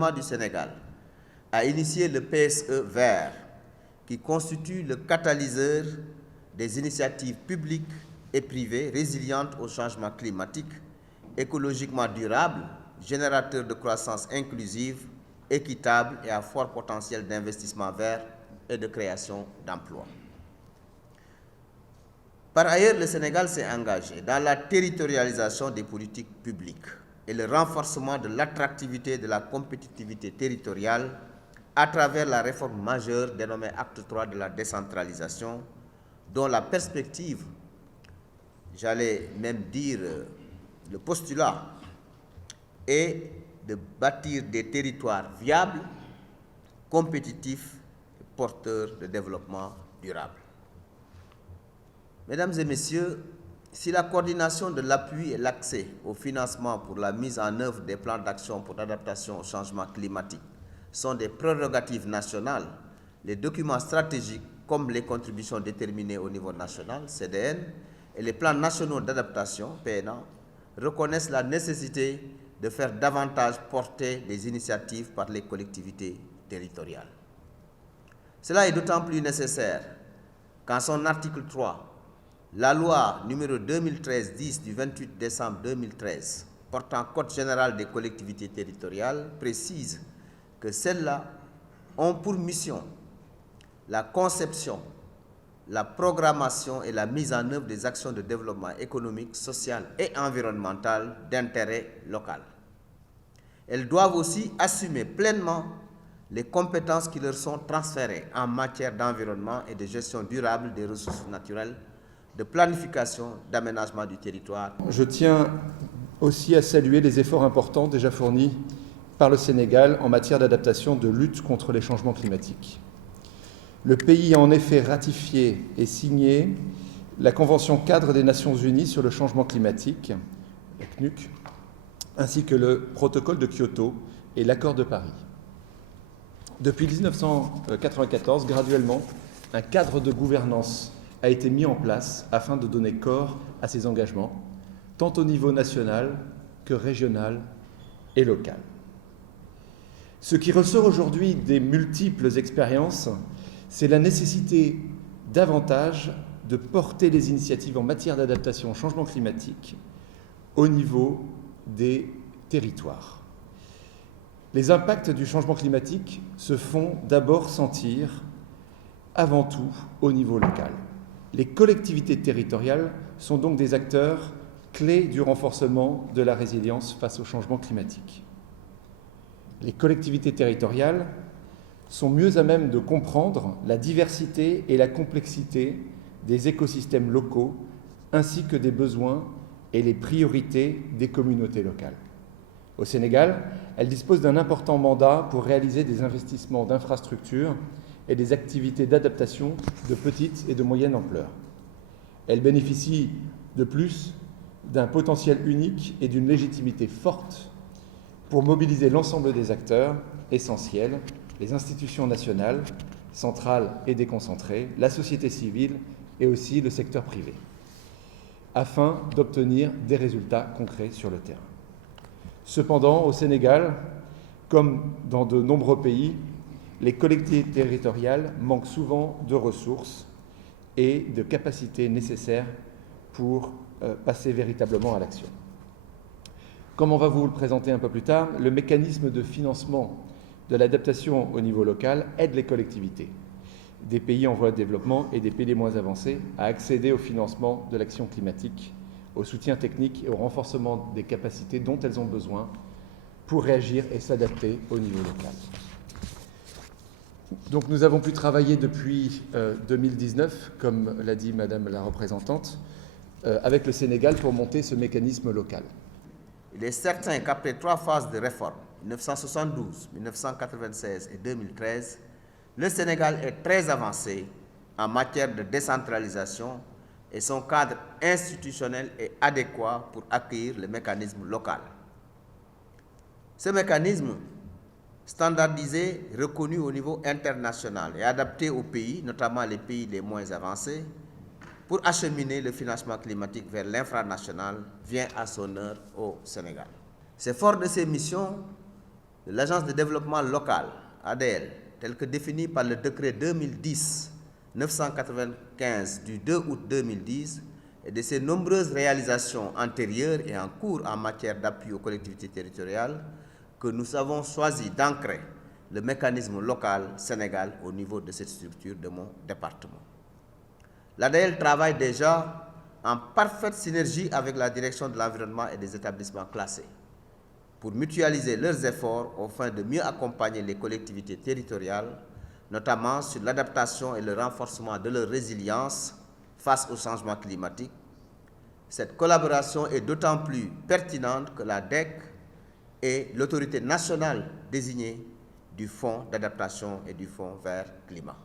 gouvernement du Sénégal a initié le PSE vert, qui constitue le catalyseur des initiatives publiques et privées résilientes au changement climatique, écologiquement durables, générateurs de croissance inclusive, équitable et à fort potentiel d'investissement vert et de création d'emplois. Par ailleurs, le Sénégal s'est engagé dans la territorialisation des politiques publiques et le renforcement de l'attractivité de la compétitivité territoriale à travers la réforme majeure dénommée Acte 3 de la décentralisation, dont la perspective, j'allais même dire le postulat, est de bâtir des territoires viables, compétitifs et porteurs de développement durable. Mesdames et messieurs, si la coordination de l'appui et l'accès au financement pour la mise en œuvre des plans d'action pour l'adaptation au changement climatique sont des prérogatives nationales, les documents stratégiques comme les contributions déterminées au niveau national, CDN, et les plans nationaux d'adaptation, PNA, reconnaissent la nécessité de faire davantage porter les initiatives par les collectivités territoriales. Cela est d'autant plus nécessaire qu'en son article 3, la loi numéro 2013-10 du 28 décembre 2013 portant Code général des collectivités territoriales précise que celles-là ont pour mission la conception, la programmation et la mise en œuvre des actions de développement économique, social et environnemental d'intérêt local. Elles doivent aussi assumer pleinement les compétences qui leur sont transférées en matière d'environnement et de gestion durable des ressources naturelles, de planification, d'aménagement du territoire. Je tiens aussi à saluer les efforts importants déjà fournis par le Sénégal en matière d'adaptation de lutte contre les changements climatiques. Le pays a en effet ratifié et signé la Convention cadre des Nations Unies sur le changement climatique, la CNUC, ainsi que le protocole de Kyoto et l'accord de Paris. Depuis 1994, graduellement, un cadre de gouvernance a été mis en place afin de donner corps à ces engagements, tant au niveau national que régional et local. Ce qui ressort aujourd'hui des multiples expériences, c'est la nécessité davantage de porter les initiatives en matière d'adaptation au changement climatique au niveau des territoires. Les impacts du changement climatique se font d'abord sentir, avant tout, au niveau local. Les collectivités territoriales sont donc des acteurs clés du renforcement de la résilience face au changement climatique. Les collectivités territoriales sont mieux à même de comprendre la diversité et la complexité des écosystèmes locaux, ainsi que des besoins et les priorités des communautés locales. Au Sénégal, elles disposent d'un important mandat pour réaliser des investissements d'infrastructures et des activités d'adaptation de petite et de moyenne ampleur. Elles bénéficient de plus d'un potentiel unique et d'une légitimité forte pour mobiliser l'ensemble des acteurs essentiels, les institutions nationales, centrales et déconcentrées, la société civile et aussi le secteur privé, afin d'obtenir des résultats concrets sur le terrain. Cependant, au Sénégal, comme dans de nombreux pays, les collectivités territoriales manquent souvent de ressources et de capacités nécessaires pour passer véritablement à l'action. Comme on va vous le présenter un peu plus tard, le mécanisme de financement de l'adaptation au niveau local aide les collectivités des pays en voie de développement et des pays les moins avancés à accéder au financement de l'action climatique, au soutien technique et au renforcement des capacités dont elles ont besoin pour réagir et s'adapter au niveau local. Donc nous avons pu travailler depuis 2019, comme l'a dit Madame la représentante, avec le Sénégal pour monter ce mécanisme local. Il est certain qu'après 3 phases de réforme, 1972, 1996 et 2013, le Sénégal est très avancé en matière de décentralisation et son cadre institutionnel est adéquat pour accueillir le mécanisme local. Ce mécanisme standardisé, reconnu au niveau international et adapté aux pays, notamment les pays les moins avancés, pour acheminer le financement climatique vers l'infranational, vient à son heure au Sénégal. C'est fort de ces missions de l'Agence de développement local, ADL, tel que défini par le décret 2010-995 du 2 août 2010 et de ses nombreuses réalisations antérieures et en cours en matière d'appui aux collectivités territoriales, que nous avons choisi d'ancrer le mécanisme local Sénégal au niveau de cette structure de mon département. L'ADL travaille déjà en parfaite synergie avec la direction de l'environnement et des établissements classés pour mutualiser leurs efforts afin de mieux accompagner les collectivités territoriales, notamment sur l'adaptation et le renforcement de leur résilience face au changement climatique. Cette collaboration est d'autant plus pertinente que la DEC est l'autorité nationale désignée du Fonds d'adaptation et du Fonds vert climat.